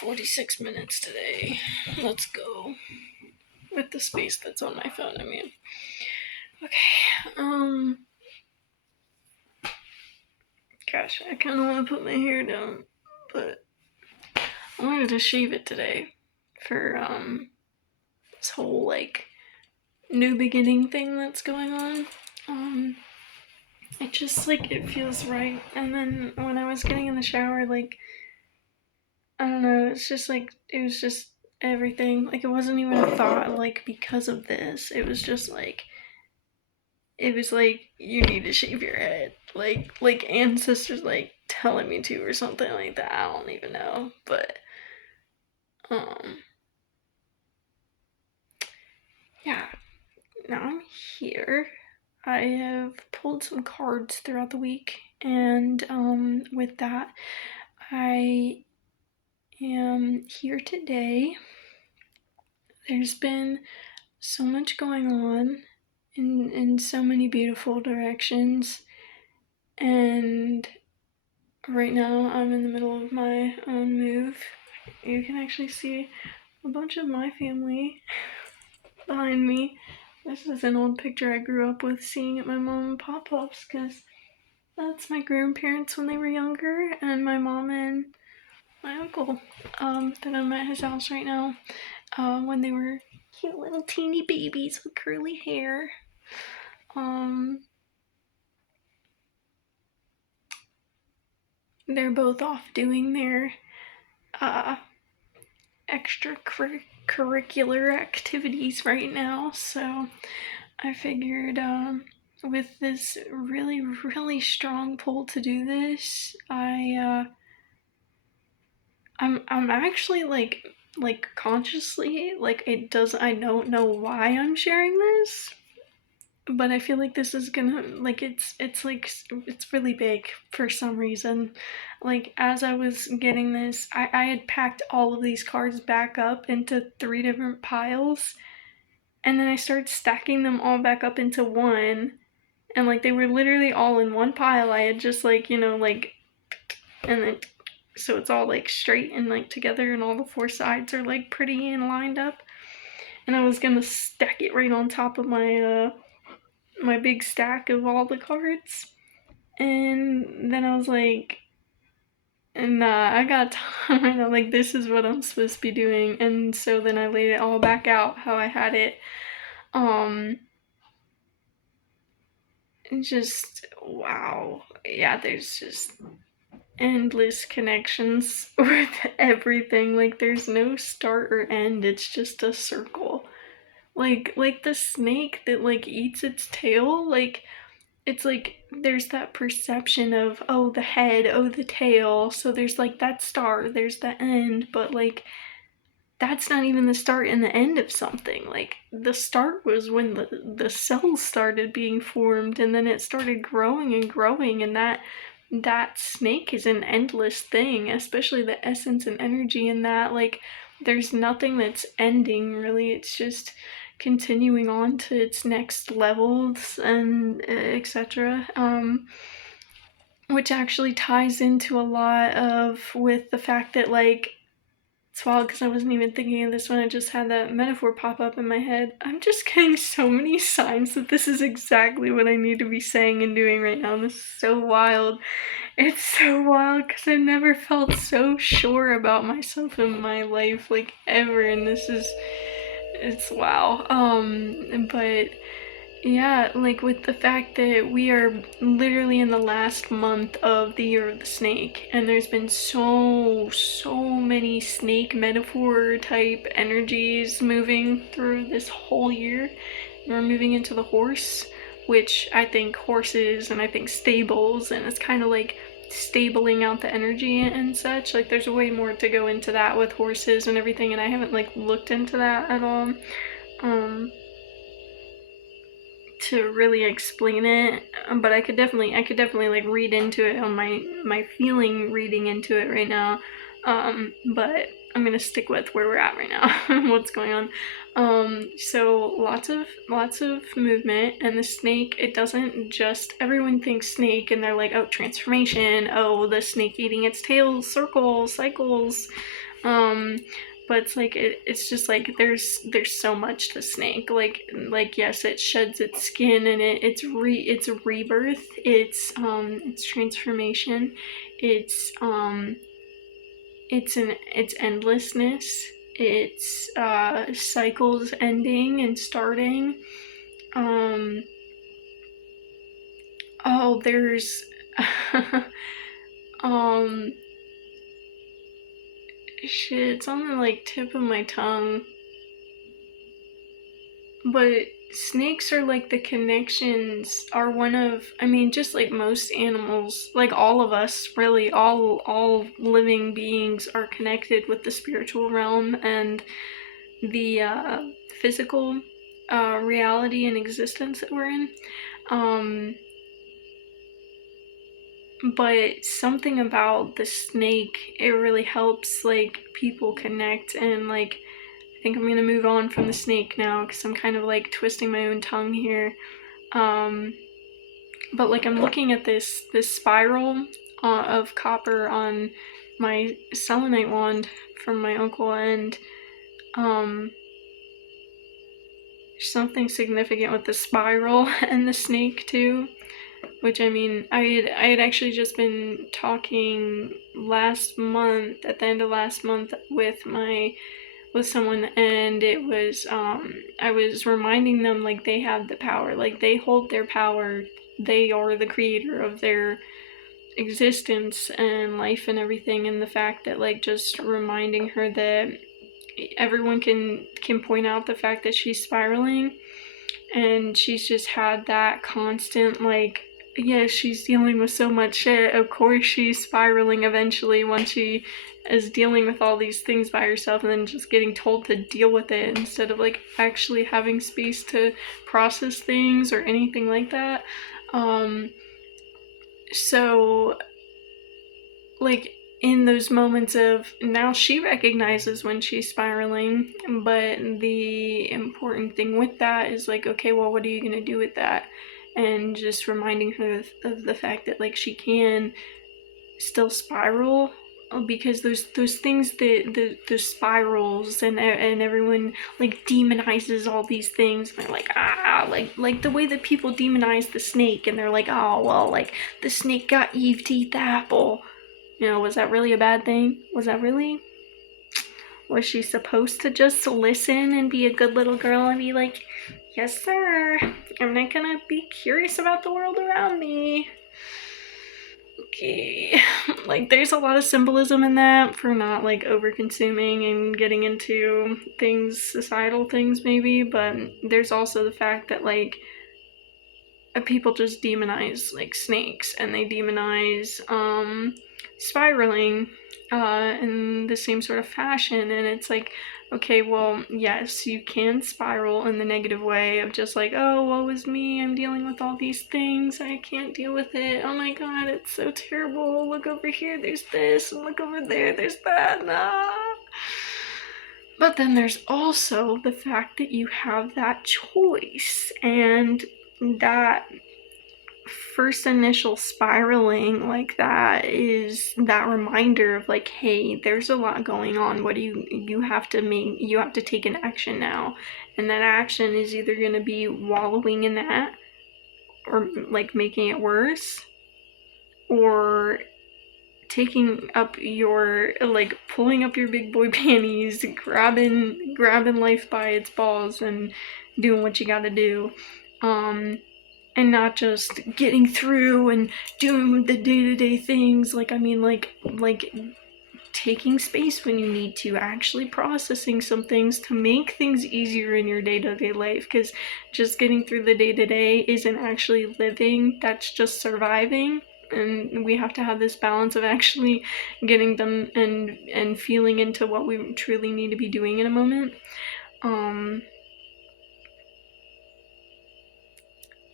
46 minutes today. Let's go. With the space that's on my phone, I mean. Okay, gosh, I kind of want to put my hair down, but I wanted to shave it today for, this whole, like, new beginning thing that's going on. It just, like, it feels right, and then when I was getting in the shower, like, I don't know, it's just, like, it was just everything, like, it wasn't even a thought, like, because of this, it was just, like, it was like, you need to shave your head, like ancestors, like, telling me to, or something like that, I don't even know, but, yeah, now I'm here. I have pulled some cards throughout the week, and with that, I am here today. There's been so much going on in so many beautiful directions, and right now I'm in the middle of my own move. You can actually see a bunch of my family behind me. This is an old picture I grew up with seeing at my mom and pop-ups, because that's my grandparents when they were younger, and my mom and my uncle that I'm at his house right now when they were cute little teeny babies with curly hair. They're both off doing their extracurricular activities right now, so I figured with this really, really strong pull to do this, I'm actually like consciously, like, I don't know why I'm sharing this, but I feel like this is gonna, like, it's like, it's really big for some reason. Like, as I was getting this, I had packed all of these cards back up into 3 different piles, and then I started stacking them all back up into one, and, like, they were literally all in one pile. I had just, like, like, and then, so it's all, like, straight and, like, together, and all the 4 sides are, like, pretty and lined up, and I was gonna stack it right on top of my, my big stack of all the cards, and then I was like, nah, I got time. I'm like, this is what I'm supposed to be doing, and so then I laid it all back out how I had it. Just, wow. Yeah, there's just endless connections with everything. Like, there's no start or end, it's just a circle. Like the snake that, like, eats its tail, like, it's like there's that perception of, oh, the head, oh, the tail, so there's, like, that start, there's the end, but, like, that's not even the start and the end of something. Like, the start was when the cells started being formed, and then it started growing and growing, and that snake is an endless thing, especially the essence and energy in that. Like, there's nothing that's ending, really. It's just continuing on to its next levels, and etc. Which actually ties into a lot of with the fact that, like, it's wild because I wasn't even thinking of this when I just had that metaphor pop up in my head. I'm just getting so many signs that this is exactly what I need to be saying and doing right now. This is so wild. It's so wild because I've never felt so sure about myself in my life, like, ever, and it's wow. But yeah, like, with the fact that we are literally in the last month of the year of the snake, and there's been so many snake metaphor type energies moving through this whole year. We're moving into the horse, which I think horses and I think stables, and it's kind of like stabling out the energy and such. Like, there's way more to go into that with horses and everything, and I haven't, like, looked into that at all to really explain it, but I could definitely like read into it on my feeling reading into it right now, but I'm gonna stick with where we're at right now. What's going on. So lots of movement, and the snake, it doesn't just, everyone thinks snake and they're like, oh, transformation, oh, the snake eating its tail, circles, cycles, But it's like it's just like there's so much to snake. Like yes, it sheds its skin and it's a rebirth. It's transformation. It's it's endlessness. It's cycles ending and starting. Um, oh, there's um shit. It's on the like tip of my tongue. But snakes are like the connections are one of, I mean, just like most animals, like all of us, really, all living beings are connected with the spiritual realm and the physical reality and existence that we're in. Um, but something about the snake, it really helps like people connect and like I think I'm gonna move on from the snake now because I'm kind of like twisting my own tongue here. Um, but like I'm looking at this spiral of copper on my selenite wand from my uncle, and um, something significant with the spiral and the snake too. Which I mean, I had actually just been talking last month at the end of last month with someone, and it was I was reminding them like they have the power, like they hold their power, they are the creator of their existence and life and everything, and the fact that like just reminding her that everyone can point out the fact that she's spiraling, and she's just had that constant like yeah, she's dealing with so much shit. Of course she's spiraling eventually once she is dealing with all these things by herself and then just getting told to deal with it instead of like actually having space to process things or anything like that. Um so like in those moments of now she recognizes when she's spiraling, but the important thing with that is like okay, well what are you going to do with that, and just reminding her of the fact that like she can still spiral, because those things that the spirals and everyone like demonizes all these things, and they're like like the way that people demonize the snake and they're like oh well like the snake got Eve to eat the apple. You know, was that really a bad thing? Was that really? Was she supposed to just listen and be a good little girl and be like, yes, sir, I'm not gonna be curious about the world around me? Okay. Like, there's a lot of symbolism in that for not, like, over consuming and getting into things, societal things, maybe, but there's also the fact that, like, people just demonize like snakes and they demonize spiraling in the same sort of fashion, and it's like okay well yes you can spiral in the negative way of just like oh woe is me, I'm dealing with all these things, I can't deal with it, oh my god it's so terrible, look over here there's this and look over there there's that, nah. But then there's also the fact that you have that choice, and that first initial spiraling like that is that reminder of like hey there's a lot going on, what do you have to make, you have to take an action now, and that action is either going to be wallowing in that or like making it worse, or taking up your like pulling up your big boy panties, grabbing life by its balls and doing what you gotta do, and not just getting through and doing the day-to-day things, like I mean like taking space when you need to, actually processing some things to make things easier in your day-to-day life, because just getting through the day-to-day isn't actually living, that's just surviving, and we have to have this balance of actually getting them and feeling into what we truly need to be doing in a moment.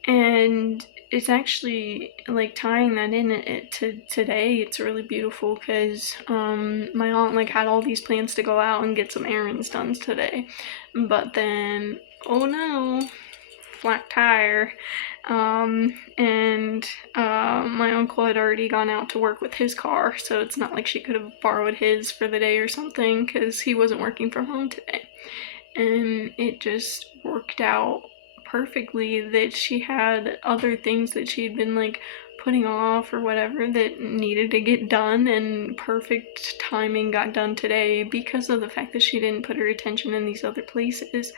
And it's actually like tying that in it to today, it's really beautiful because my aunt like had all these plans to go out and get some errands done today, but then oh no, flat tire. And my uncle had already gone out to work with his car, so it's not like she could have borrowed his for the day or something, because he wasn't working from home today. And it just worked out perfectly that she had other things that she'd been like putting off or whatever that needed to get done, and perfect timing got done today because of the fact that she didn't put her attention in these other places.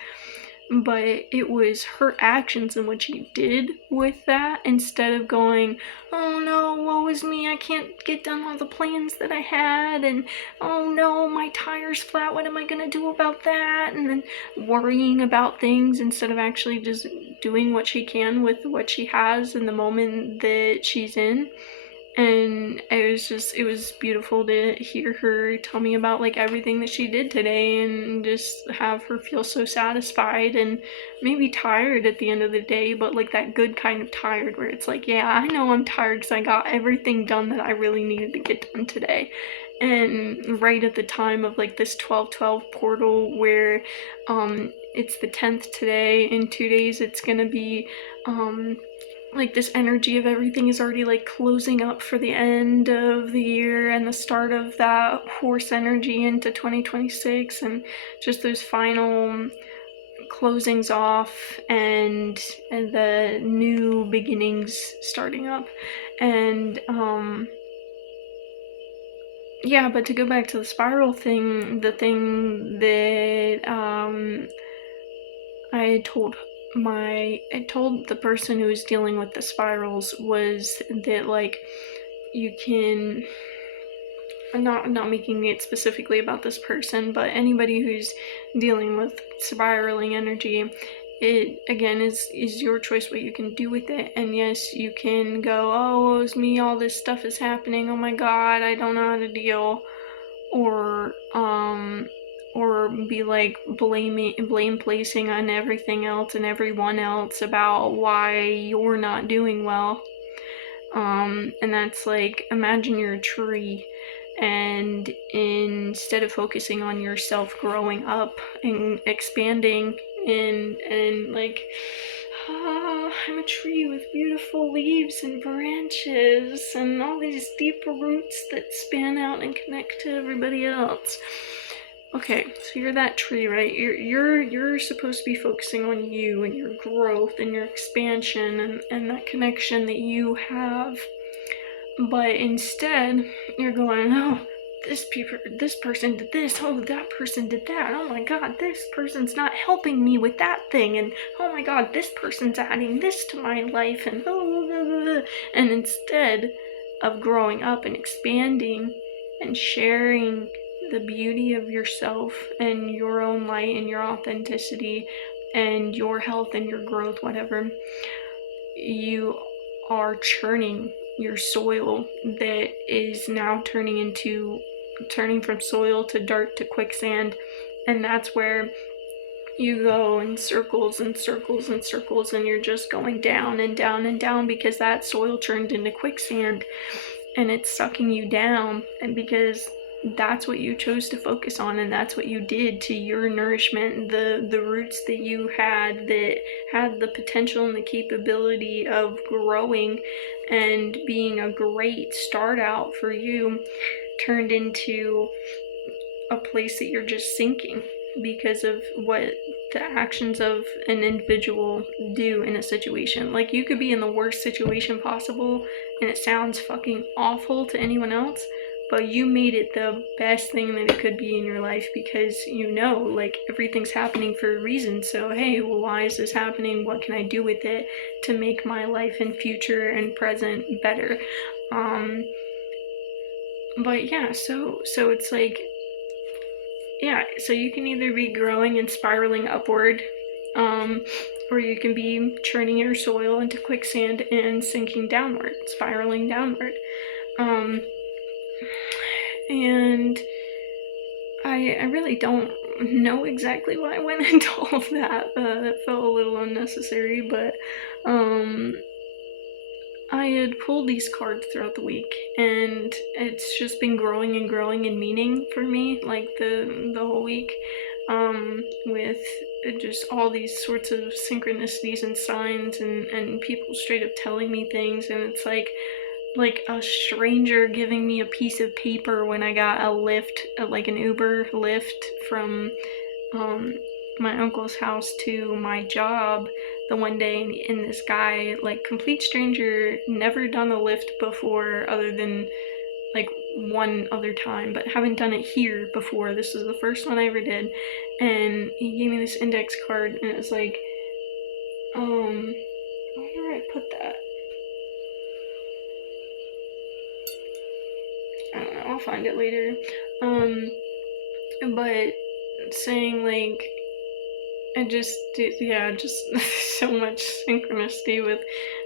But it was her actions and what she did with that, instead of going, oh no, woe is me, I can't get done all the plans that I had, and oh no, my tire's flat, what am I gonna do about that, and then worrying about things instead of actually just doing what she can with what she has in the moment that she's in. And it was beautiful to hear her tell me about like everything that she did today, and just have her feel so satisfied and maybe tired at the end of the day, but like that good kind of tired where it's like, yeah, I know I'm tired because I got everything done that I really needed to get done today. And right at the time of like this 12/12 portal where it's the 10th today, in 2 days it's gonna be like this energy of everything is already like closing up for the end of the year and the start of that horse energy into 2026, and just those final closings off and the new beginnings starting up. And yeah, but to go back to the spiral thing, the thing that I told the person who was dealing with the spirals was that like you can, I'm not making it specifically about this person, but anybody who's dealing with spiraling energy, it again is your choice what you can do with it. And yes, you can go, oh, it's me, all this stuff is happening, oh my god, I don't know how to deal, or be like blame placing on everything else and everyone else about why you're not doing well. And that's like, imagine you're a tree, and instead of focusing on yourself growing up and expanding and like, I'm a tree with beautiful leaves and branches and all these deep roots that span out and connect to everybody else. Okay, so you're that tree, right? You're supposed to be focusing on you and your growth and your expansion and that connection that you have. But instead, you're going, oh, this person did this, oh, that person did that, oh my god, this person's not helping me with that thing, and oh my god, this person's adding this to my life, and and instead of growing up and expanding and sharing the beauty of yourself and your own light and your authenticity and your health and your growth, whatever, you are churning your soil that is now turning from soil to dirt to quicksand. And that's where you go in circles and circles and circles, and you're just going down and down and down because that soil turned into quicksand and it's sucking you down. And because that's what you chose to focus on, and that's what you did to your nourishment, the roots that you had that had the potential and the capability of growing and being a great start out for you, turned into a place that you're just sinking because of what the actions of an individual do in a situation. Like, you could be in the worst situation possible and it sounds fucking awful to anyone else, but you made it the best thing that it could be in your life, because you know, like, everything's happening for a reason. So hey, well, why is this happening? What can I do with it to make my life and future and present better? But yeah, so it's like, yeah, so you can either be growing and spiraling upward, or you can be churning your soil into quicksand and sinking downward, spiraling downward. And I really don't know exactly why I went into all of that. It felt a little unnecessary, but I had pulled these cards throughout the week, and it's just been growing and growing in meaning for me, like the whole week. with just all these sorts of synchronicities and signs, and people straight up telling me things, and it's like a stranger giving me a piece of paper when I got a lift, like an Uber lift from um, my uncle's house to my job the one day, and this guy, like complete stranger, never done a lift before other than like one other time, but haven't done it here before. This is the first one I ever did, and he gave me this index card, and it was like, where did I put that? I don't know. I'll find it later. Um, but saying like, I just yeah, just so much synchronicity with.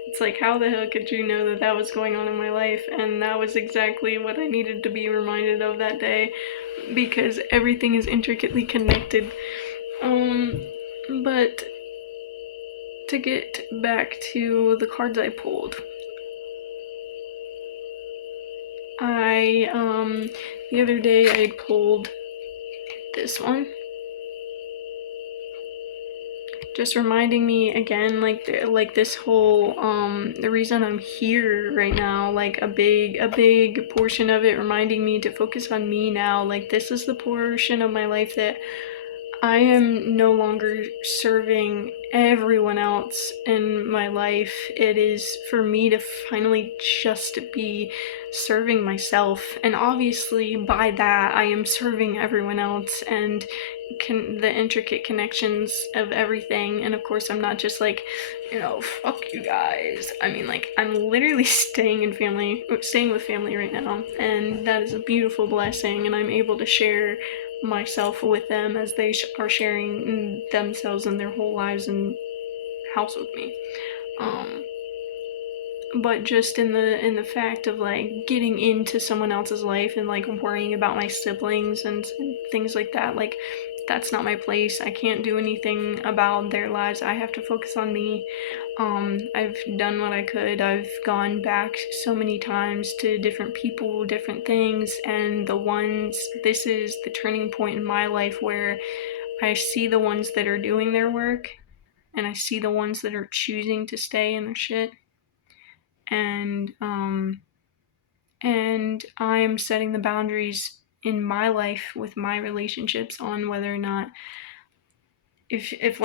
It's like, how the hell could you know that that was going on in my life? And that was exactly what I needed to be reminded of that day, because everything is intricately connected. But to get back to the cards I pulled, the other day I pulled this one, just reminding me again, like this whole the reason I'm here right now, like a big portion of it reminding me to focus on me now. Like, this is the portion of my life that I am no longer serving everyone else in my life. It is for me to finally just be serving myself. And obviously, by that, I am serving everyone else and the intricate connections of everything. And of course, I'm not just like, fuck you guys. I mean, like, I'm literally staying with family right now. And that is a beautiful blessing. And I'm able to share myself with them as they are sharing themselves and their whole lives and house with me. But just in the fact of like getting into someone else's life and like worrying about my siblings and things like that, like, that's not my place. I can't do anything about their lives. I have to focus on me. I've done what I could. I've gone back so many times to different people, different things, and this is the turning point in my life where I see the ones that are doing their work, and I see the ones that are choosing to stay in their shit. And I'm setting the boundaries in my life with my relationships on whether or not, if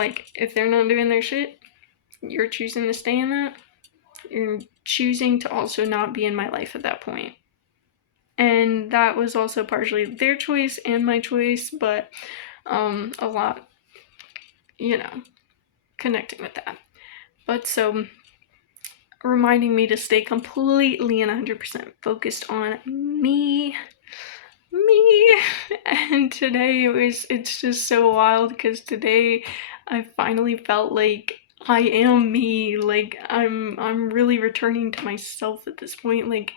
they're not doing their shit, you're choosing to stay in that, you're choosing to also not be in my life at that point. And that was also partially their choice and my choice, but a lot, connecting with that. But so reminding me to stay completely and 100% focused on me. And today it's just so wild, because today I finally felt like I am me. Like, I'm really returning to myself at this point. Like,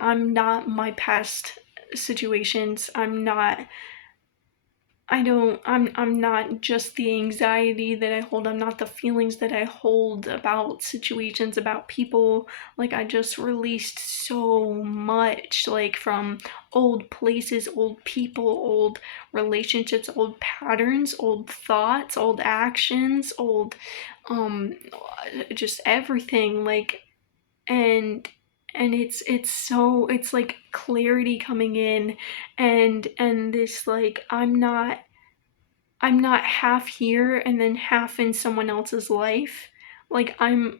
I'm not my past situations. I'm not just the anxiety that I hold. I'm not the feelings that I hold about situations, about people. Like, I just released so much, like, from old places, old people, old relationships, old patterns, old thoughts, old actions, old, just everything. Like, and it's like clarity coming in, and this, like, I'm not half here and then half in someone else's life. Like, I'm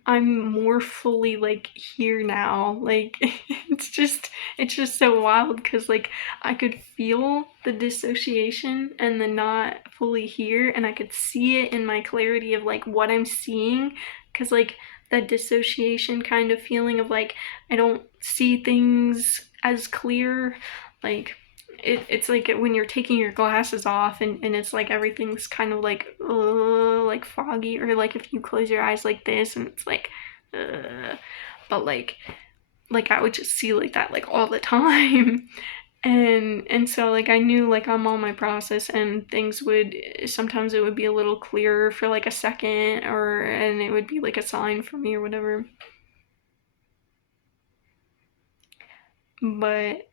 more fully like here now. Like, it's just so wild, because like I could feel the dissociation and the not fully here, and I could see it in my clarity of like what I'm seeing, because like that dissociation kind of feeling of like I don't see things as clear, like it's like when you're taking your glasses off, and it's like everything's kind of like foggy, or like if you close your eyes like this and it's like but like I would just see like that like all the time. And so like I knew like I'm on my process, and things would sometimes it would be a little clearer for like a second, and it would be like a sign for me or whatever. But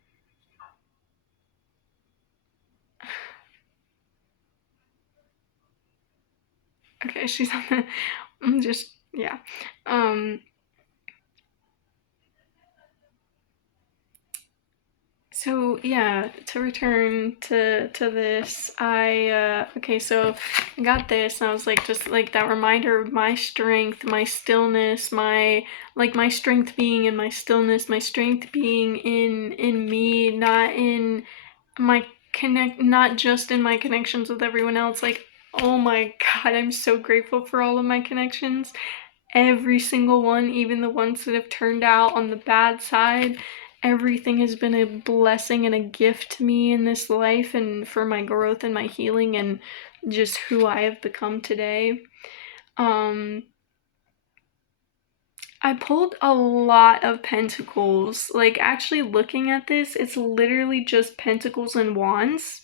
Okay, she's on the. I'm just yeah. Um. So yeah, to return to this, okay, so I got this and I was like just like that reminder of my strength, my stillness, my strength being in my stillness, my strength being in me, not in my not just in my connections with everyone else. Like, oh my god, I'm so grateful for all of my connections. Every single one, even the ones that have turned out on the bad side, everything has been a blessing and a gift to me in this life and for my growth and my healing and just who I have become today. Um, I pulled a lot of pentacles. Like, actually looking at this, it's literally just pentacles and wands.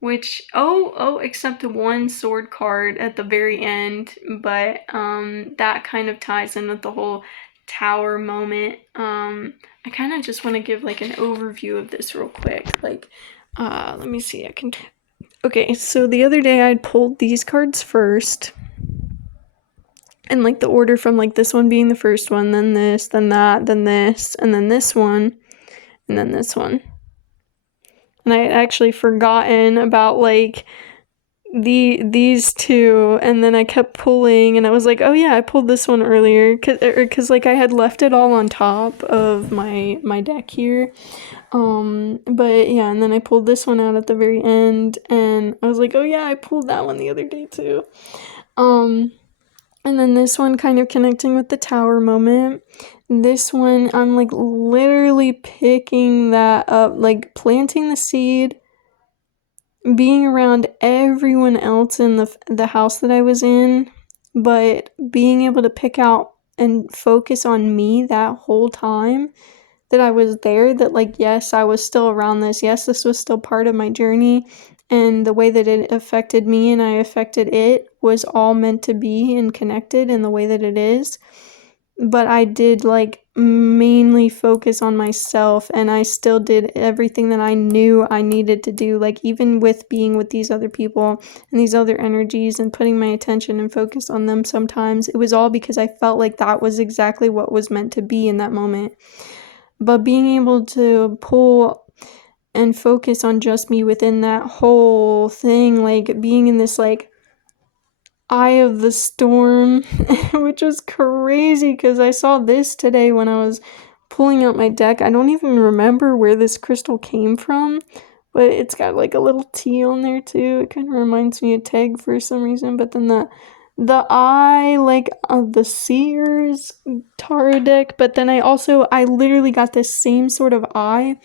Which, except one sword card at the very end, but that kind of ties in with the whole tower moment. I kind of just want to give like an overview of this real quick. Like, let me see, I can. Okay, so the other day I pulled these cards first, and like the order from like this one being the first one, then this, then that, then this, and then this one, and then this one. And I had actually forgotten about like these two, and then I kept pulling and I was like, oh yeah, I pulled this one earlier because like I had left it all on top of my deck here, but yeah, and then I pulled this one out at the very end and I was like, oh yeah, I pulled that one the other day too. And then this one kind of connecting with the tower moment. This one I'm like literally picking that up, like planting the seed, being around everyone else in the house that I was in, but being able to pick out and focus on me that whole time that I was there, that like, yes, I was still around this. Yes, this was still part of my journey, and the way that it affected me and I affected it was all meant to be and connected in the way that it is. But I did like mainly focus on myself, and I still did everything that I knew I needed to do, like even with being with these other people and these other energies and putting my attention and focus on them. Sometimes it was all because I felt like that was exactly what was meant to be in that moment. But being able to pull and focus on just me within that whole thing, like being in this like eye of the storm, which was crazy because I saw this today when I was pulling out my deck. I don't even remember where this crystal came from, but it's got like a little T on there too. It kind of reminds me of Teg for some reason. But then the eye like of the Seers tarot deck, but then I literally got this same sort of eye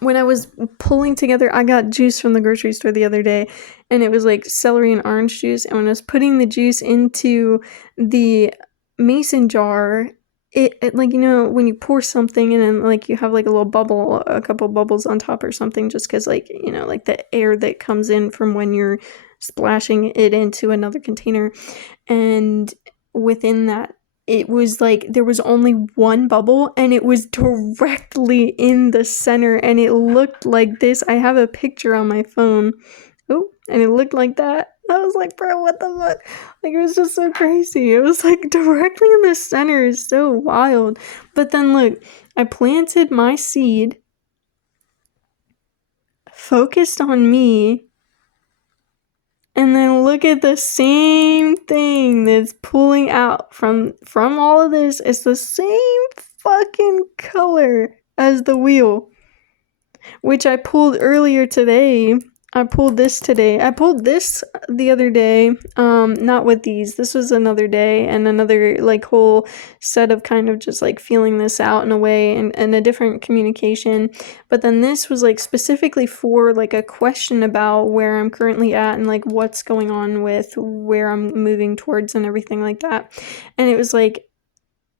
when I was pulling together. I got juice from the grocery store the other day, and it was like celery and orange juice, and when I was putting the juice into the mason jar, it like, you know, when you pour something and then like you have like a little bubble, a couple bubbles on top or something, just because like, you know, like the air that comes in from when you're splashing it into another container. And within that, it was like there was only one bubble and it was directly in the center, and it looked like this. I have a picture on my phone. Oh, and it looked like that. I was like, bro, what the fuck? Like, it was just so crazy. It was like directly in the center. It's so wild. But then look, I planted my seed, focused on me, and then look at the same thing that's pulling out from all of this. It's the same fucking color as the wheel, which I pulled earlier today. I pulled this today. I pulled this the other day. Not with these. This was another day and another like whole set of kind of just like feeling this out in a way, and a different communication. But then this was like specifically for like a question about where I'm currently at and like what's going on with where I'm moving towards and everything like that. And it was like,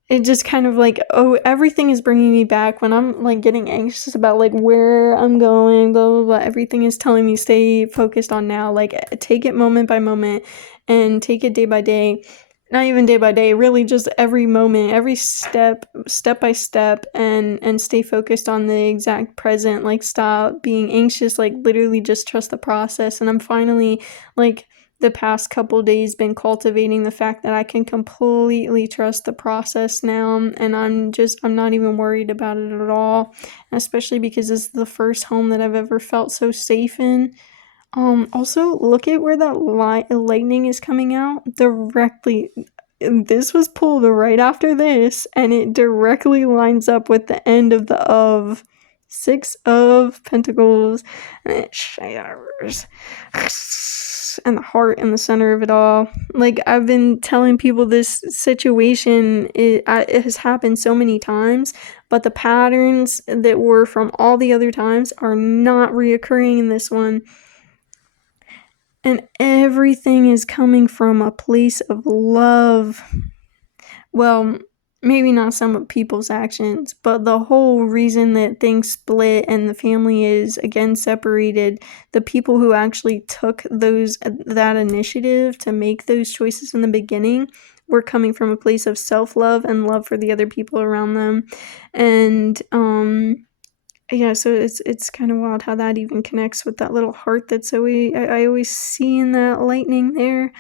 it just kind of like, oh, everything is bringing me back when I'm like getting anxious about like where I'm going, blah blah blah. Everything is telling me stay focused on now, like take it moment by moment and take it day by day. Not even day by day, really just every moment, every step by step, and stay focused on the exact present. Like stop being anxious, like literally just trust the process. And I'm finally like the past couple days been cultivating the fact that I can completely trust the process now, and I'm not even worried about it at all, especially because this is the first home that I've ever felt so safe in. Also, look at where that lightning is coming out directly. This was pulled right after this, and it directly lines up with the end of the of Six of Pentacles, and it shatters, and the heart in the center of it all. Like, I've been telling people, this situation, it has happened so many times, but the patterns that were from all the other times are not reoccurring in this one. And everything is coming from a place of love. Well, maybe not some of people's actions, but the whole reason that things split and the family is again separated, the people who actually took that initiative to make those choices in the beginning were coming from a place of self-love and love for the other people around them. And yeah, so it's kind of wild how that even connects with that little heart that's I always see in that lightning there.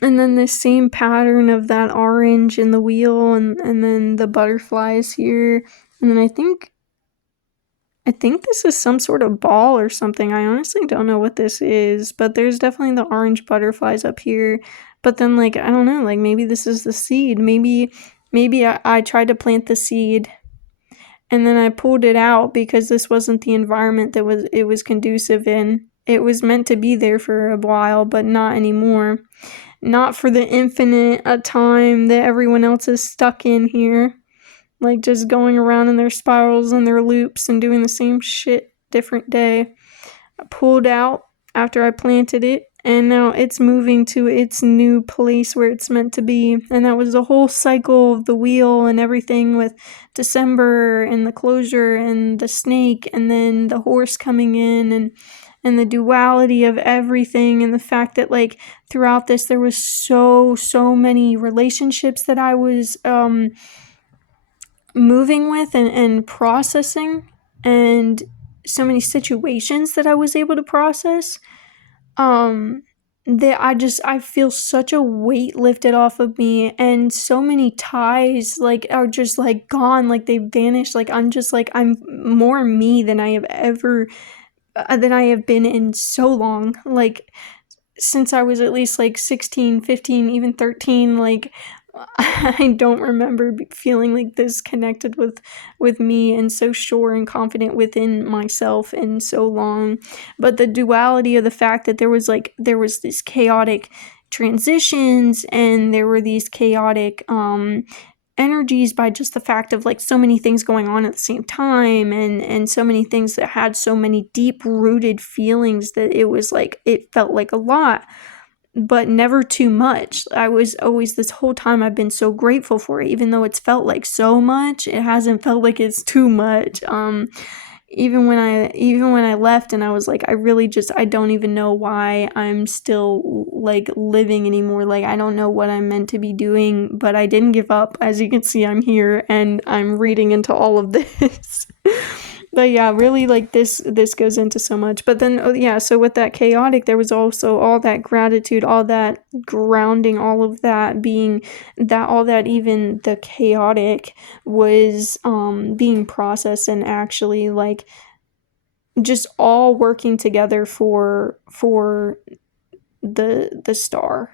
And then the same pattern of that orange in the wheel, and then the butterflies here. And then I think this is some sort of ball or something. I honestly don't know what this is, but there's definitely the orange butterflies up here. But then, like, I don't know, like, maybe this is the seed. Maybe I tried to plant the seed and then I pulled it out because this wasn't the environment that it was conducive in. It was meant to be there for a while, but not anymore. Not for the infinite time that everyone else is stuck in here. Like, just going around in their spirals and their loops and doing the same shit different day. I pulled out after I planted it, and now it's moving to its new place where it's meant to be. And that was the whole cycle of the wheel and everything, with December and the closure and the snake and then the horse coming in, and the duality of everything, and the fact that, like, throughout this there was so many relationships that I was moving with and processing, and so many situations that I was able to process, that I feel such a weight lifted off of me, and so many ties, like, are just, like, gone, like, they vanished. Like, I'm just, like, I'm more me than I have been in so long. Like, since I was at least, like, 16, 15, even 13, like, I don't remember feeling like this connected with me and so sure and confident within myself in so long. But the duality of the fact that there was these chaotic transitions, and there were these chaotic energies, by just the fact of, like, so many things going on at the same time, and so many things that had so many deep rooted feelings, that it was like, it felt like a lot, but never too much. I was always, this whole time, I've been so grateful for it. Even though it's felt like so much, it hasn't felt like it's too much. Even when I left, and I was like, I don't even know why I'm still, like, living anymore. Like, I don't know what I'm meant to be doing, but I didn't give up. As you can see, I'm here and I'm reading into all of this. But yeah, really, like, this goes into so much. But then, so with that chaotic, there was also all that gratitude, all that grounding, all of that being that, all that, even the chaotic was being processed, and actually, like, just all working together for the star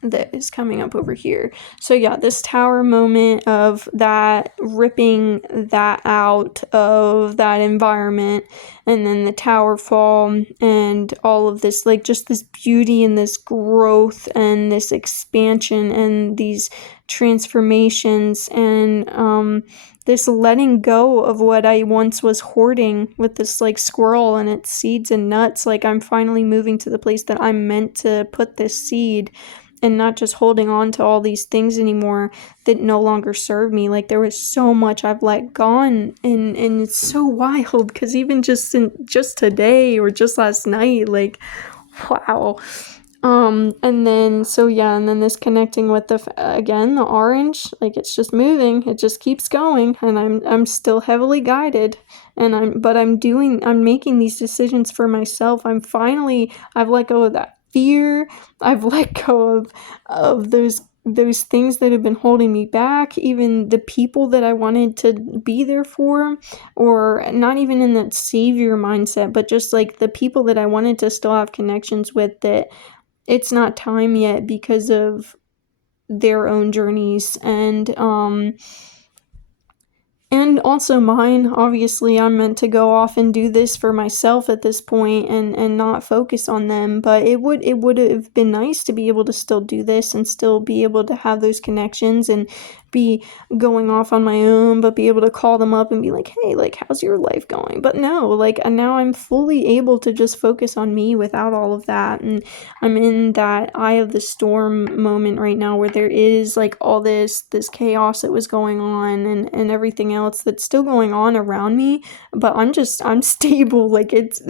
that is coming up over here. So yeah, this tower moment of that, ripping that out of that environment, and then the tower fall, and all of this, like, just this beauty and this growth and this expansion and these transformations, and this letting go of what I once was hoarding with this, like, squirrel and its seeds and nuts. Like, I'm finally moving to the place that I'm meant to put this seed, and not just holding on to all these things anymore that no longer serve me. Like, there was so much I've let gone, and it's so wild, because even just today or just last night, like, wow. And then, so yeah, and then this connecting with again, the orange, like it's just moving, it just keeps going, and I'm still heavily guided, and I'm making these decisions for myself. I've let go of that fear, I've let go of those things that have been holding me back, even the people that I wanted to be there for, or not even in that savior mindset, but just like the people that I wanted to still have connections with, that it's not time yet because of their own journeys, and also mine. Obviously, I'm meant to go off and do this for myself at this point, and not focus on them, but it would have been nice to be able to still do this and still be able to have those connections and be going off on my own, but be able to call them up and be like, hey, like, how's your life going? But no, like, and now I'm fully able to just focus on me without all of that, and I'm in that eye of the storm moment right now where there is like all this chaos that was going on, and everything else that's still going on around me, but I'm stable. Like it's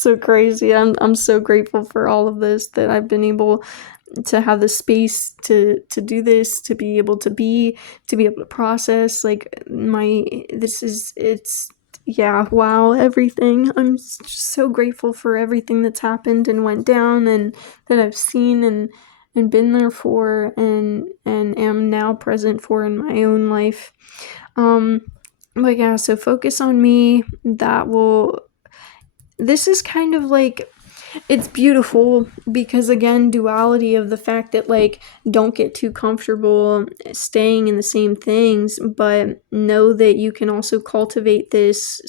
so crazy. I'm so grateful for all of this, that I've been able to have the space to do this, to be able to process, like, it's, yeah, wow, everything. I'm so grateful for everything that's happened and went down, and that I've seen and been there for, and am now present for in my own life. But yeah, so focus on me. This is kind of like, it's beautiful because, again, duality of the fact that, like, don't get too comfortable staying in the same things, but know that you can also cultivate this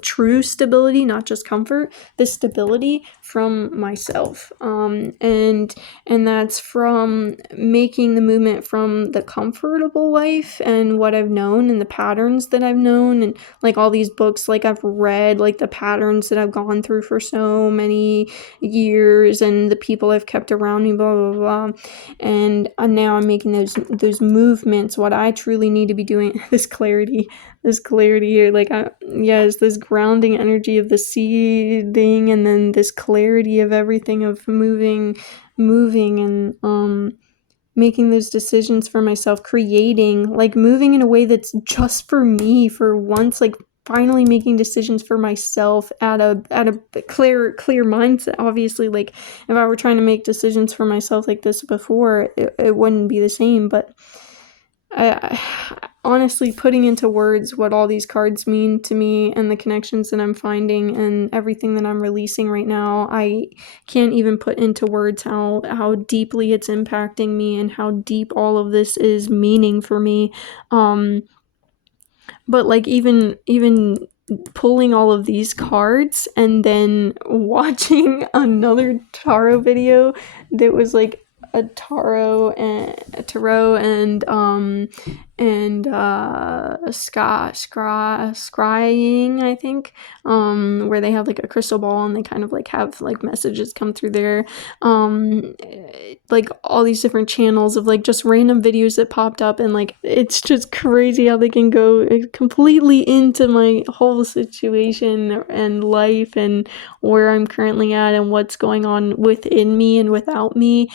true stability, not just comfort, this stability from myself, and that's from making the movement from the comfortable life and what I've known and the patterns that I've known, and like all these books, like I've read, like the patterns that I've gone through for so many years, and the people I've kept around me, blah blah blah, and now I'm making those movements, what I truly need to be doing. This clarity here, like, yes, this grounding energy of the seeding, and then this clarity of everything, of moving, and making those decisions for myself, creating, like, moving in a way that's just for me for once, like finally making decisions for myself at a clear mindset. Obviously, like, if I were trying to make decisions for myself like this before, it wouldn't be the same. But I honestly, putting into words what all these cards mean to me, and the connections that I'm finding, and everything that I'm releasing right now, I can't even put into words how deeply it's impacting me, and how deep all of this is meaning for me. But like, even pulling all of these cards and then watching another tarot video that was like a tarot and scrying, I think, where they have like a crystal ball, and they kind of like have like messages come through there, like all these different channels of like just random videos that popped up, and like it's just crazy how they can go completely into my whole situation and life, and where I'm currently at, and what's going on within me and without me,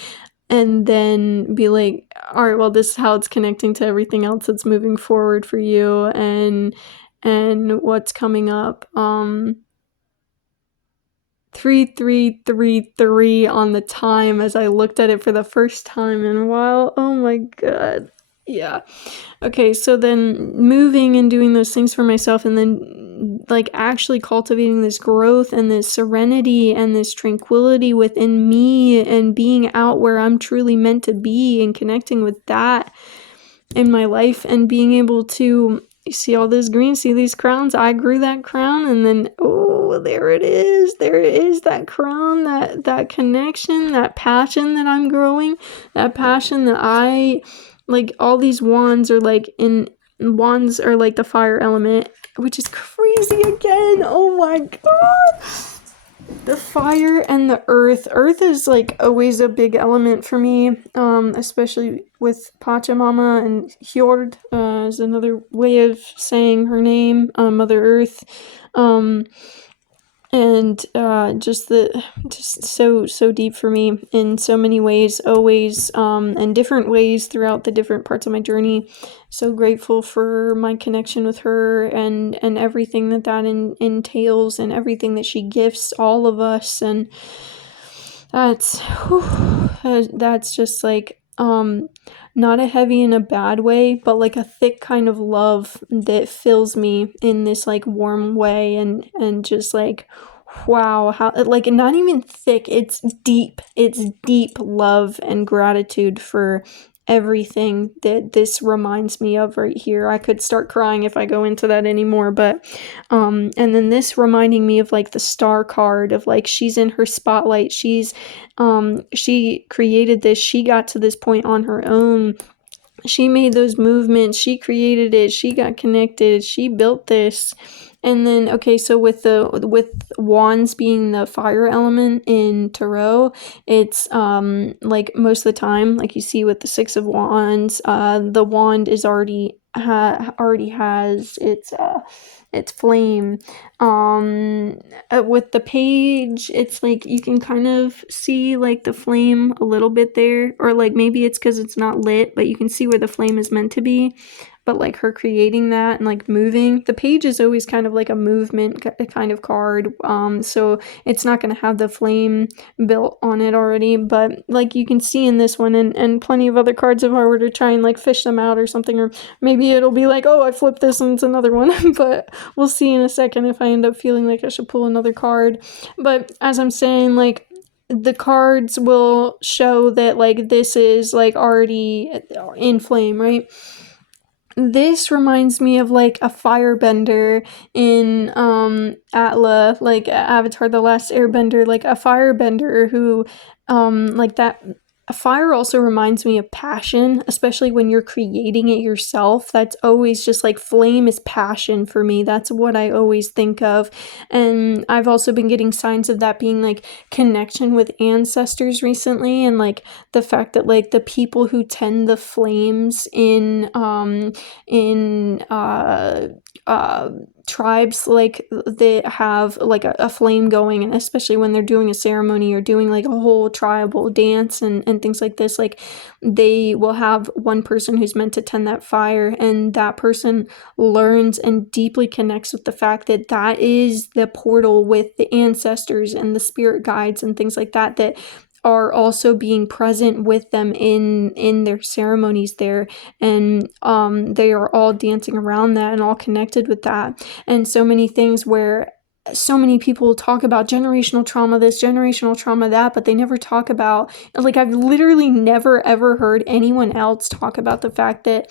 and then be like, all right, well, this is how it's connecting to everything else that's moving forward for you, and what's coming up. 3333 on the time as I looked at it for the first time in a while. Oh my god. Yeah. Okay, so then moving and doing those things for myself, and then like actually cultivating this growth and this serenity and this tranquility within me, and being out where I'm truly meant to be, and connecting with that in my life, and being able to see all this green, see these crowns. I grew that crown, and then, oh, there it is, that crown, that connection, that passion that I'm growing, that passion that I, like, all these wands are like the fire element, which is crazy again. Oh my god. The fire and the earth. Earth is like always a big element for me, especially with Pachamama, and Hjord is another way of saying her name, Mother Earth. and just so deep for me in so many ways, always, and different ways throughout the different parts of my journey. So grateful for my connection with her, and everything that entails, and everything that she gifts all of us. And that's that's just like, not a heavy in a bad way, but like a thick kind of love that fills me in this like warm way, and just like, wow, how, like, not even thick, it's deep love and gratitude for everything that this reminds me of right here. I could start crying if I go into that anymore, but and then this reminding me of like the star card of like, she's in her spotlight, she created this, she got to this point on her own, she made those movements, she created it, she got connected, she built this. And then, okay, so with wands being the fire element in tarot, it's like most of the time, like you see with the Six of Wands, the wand is already has its flame. With the page, it's like you can kind of see like the flame a little bit there, or like maybe it's because it's not lit, but you can see where the flame is meant to be. But like her creating that and like moving, the page is always kind of like a movement kind of card, so it's not going to have the flame built on it already, but like you can see in this one, and plenty of other cards, if I were to try and like fish them out or something, or maybe it'll be like, oh, I flipped this and it's another one. But we'll see in a second if I end up feeling like I should pull another card. But as I'm saying, like, the cards will show that like this is like already in flame, right? This reminds me of like a firebender in Atla, like Avatar the Last Airbender, like a firebender who like that. Fire also reminds me of passion, especially when you're creating it yourself. That's always just like, flame is passion for me. That's what I always think of. And I've also been getting signs of that being like connection with ancestors recently, and like the fact that like the people who tend the flames in tribes, like they have like a flame going, and especially when they're doing a ceremony or doing like a whole tribal dance and things like this, like they will have one person who's meant to tend that fire, and that person learns and deeply connects with the fact that that is the portal with the ancestors and the spirit guides and things like that that are also being present with them in their ceremonies there. And they are all dancing around that and all connected with that. And so many things where so many people talk about generational trauma this, generational trauma that, but they never talk about, like, I've literally never ever heard anyone else talk about the fact that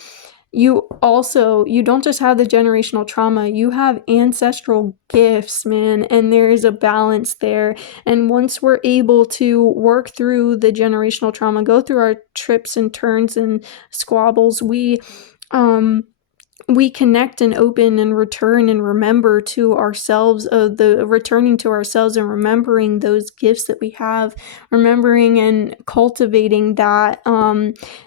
you don't just have the generational trauma, you have ancestral gifts, man, and there is a balance there. And once we're able to work through the generational trauma, go through our trips and turns and squabbles, we connect and open and return and remember to ourselves, the returning to ourselves and remembering those gifts that we have, remembering and cultivating that,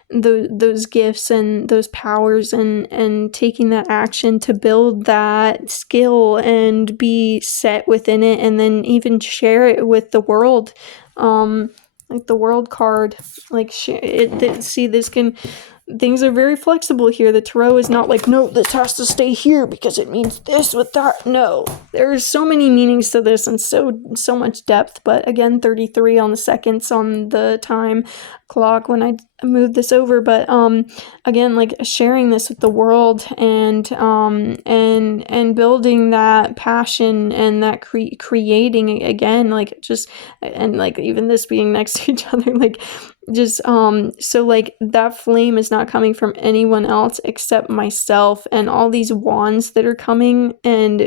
those gifts and those powers, and taking that action to build that skill and be set within it, and then even share it with the world. Like the world card, like share it. See, this can, things are very flexible here. The tarot is not like, no, this has to stay here because it means this with that. No, there's so many meanings to this, and so much depth. But again, 33 on the seconds on the time clock when I moved this over. But again, like sharing this with the world, and building that passion and that creating again, like just, and like even this being next to each other, like just so like that flame is not coming from anyone else except myself, and all these wands that are coming, and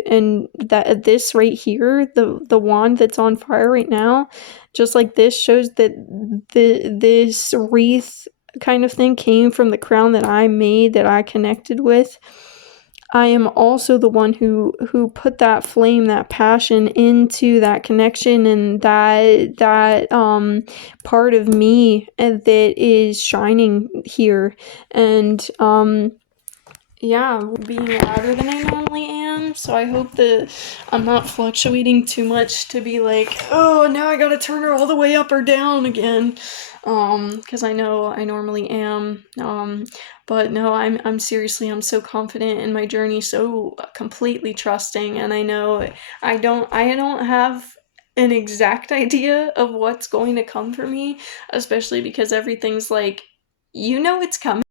that this right here, the wand that's on fire right now, just like this shows that this wreath kind of thing came from the crown that I made, that I connected with. I am also the one who put that flame, that passion into that connection, and that part of me that is shining here. And yeah, being louder than I normally am. So I hope that I'm not fluctuating too much to be like, oh, now I gotta turn her all the way up or down again. Because I know I normally am. But no, I'm seriously, I'm so confident in my journey, so completely trusting, and I know I don't have an exact idea of what's going to come for me, especially because everything's like, it's coming.